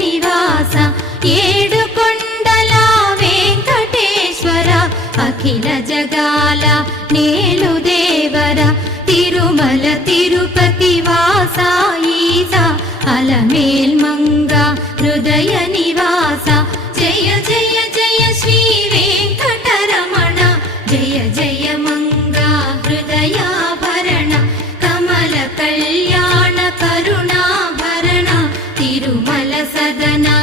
నివాస ఏడుకొండల వెంకటేశ్వర అఖిల జగాల నేలు దేవర తిరుమల తిరుపతి వాస ఈస అలమేల్ మంగ హృదయ నివాస జయ జయ జయ శ్రీ వెంకటరమణ జయ జయ మంగ హృదయాభరణ కమల కళ్యాణ కరుణాభరణ తిరుమల సదనా